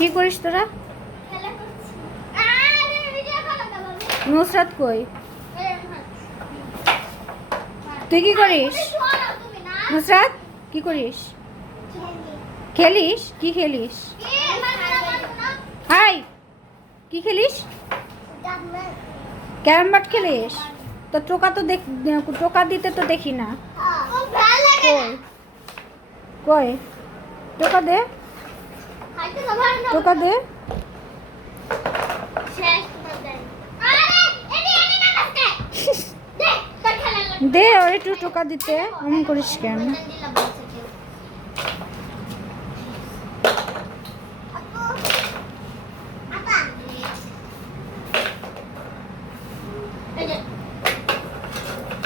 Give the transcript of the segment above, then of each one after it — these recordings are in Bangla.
কি করিস তোরা? নুসরাত কই? তুই কি করিস? নুসরাত কি করিস? খেলিস? কি খেলিস? হাই, কি খেলিস? ক্যারাম বোর্ড খেলিস? তো টোকা তো টোকা দিতে তো দেখি না। কই কই টোকা দে, টোকা দে। দে ওর একটু টোকা দিতে, এমন করিস কেন?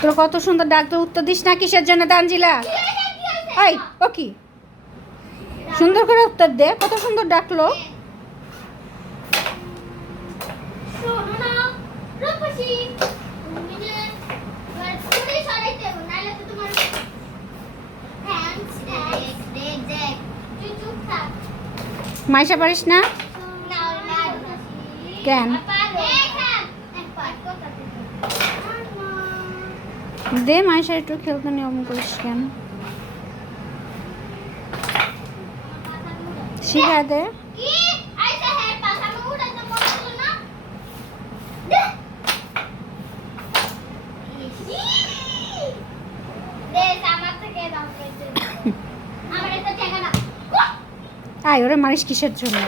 তোর কত সুন্দর ডাক, তো উত্তর দিস না কিসের জন্য তানজিলা? এই ও কি সুন্দর করে উত্তর দে, কত সুন্দর ডাকলো। মাইশা পারিস না কেন? দে মাইশা একটু খেলতে নিয়ম করিস কেন? শিখা দে। আয় ওরে মারিস কিসের জন্য?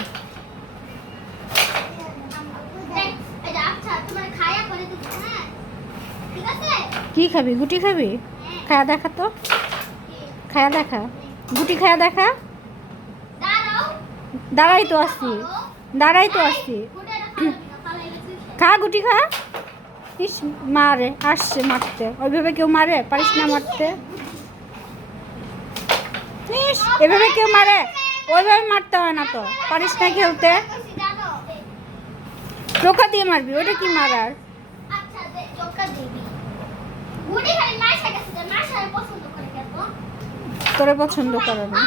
কি খাবি? গুটি খাবি? খায়া দেখা তো, খায়া দেখা, গুটি খায়া দেখা। দাঁড়াই তো আসছি, দাঁড়াই তো আসছি। খা গুটি খা। ইস মারে, আসছে মারতে। ওইভাবে কেউ মারে? পারিস না মারতে। ইস এভাবে কেউ মারে? ওইভাবে মারতে হয় না তো, পারিস না খেলতে। টোকা দিয়ে মারবি, ওটা কি মারার? তোরে পছন্দ করে না।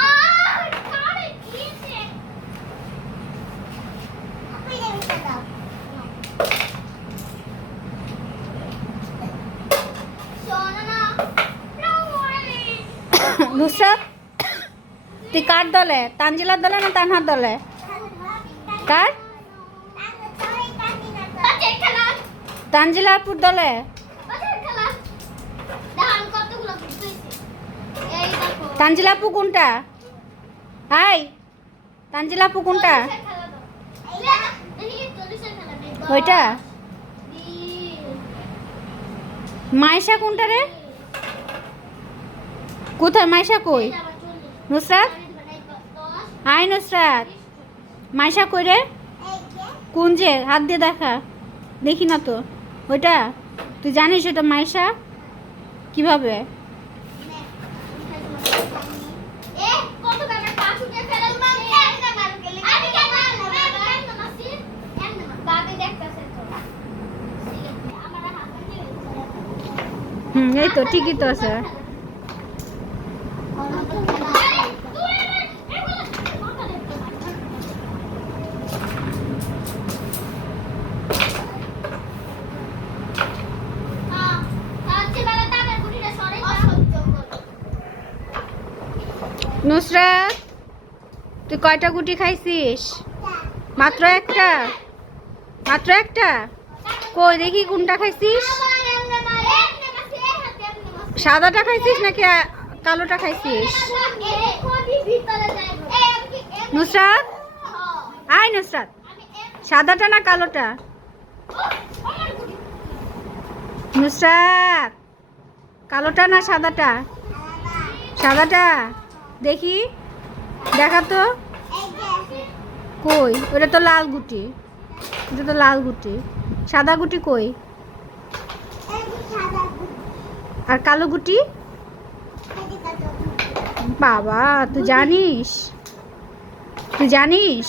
নুসরাত তুই কার দলে? তানজিলার দলে না তানহার দলে? কার? তানজিলাপুর দলে। তানজিলাপু কোনটা? হাই তানজিলাপু কোনটা? ওইটা। মাইশা কোনটা রে? কোথায় মাইশা? কই নুসরাত? হাই নুসরাত, মাইশা কই রে? কোন যে? হাত দিয়ে দেখা, দেখি না তো। ওইটা তুই জানিস ওটা মাইশা? কিভাবে? এই তো ঠিকই তো আছে। নুসরাত তুই কয়টা গুটি খাইছিস? মাত্র একটা? মাত্র একটা? কই দেখি কোনটা খাইছিস? সাদাটা খাইছিস নাকি কালোটা খাইছিস? নুসরাত আই নুসরাত, সাদাটা না কালোটা? নুসরাত কালোটা না সাদাটা? সাদাটা দেখি, দেখা তো। কই? ওটা তো লাল গুটি, ওটা তো লাল গুটি। সাদা গুটি কই? আর কালো গুটি? বাবা তুই জানিস, তুই জানিস?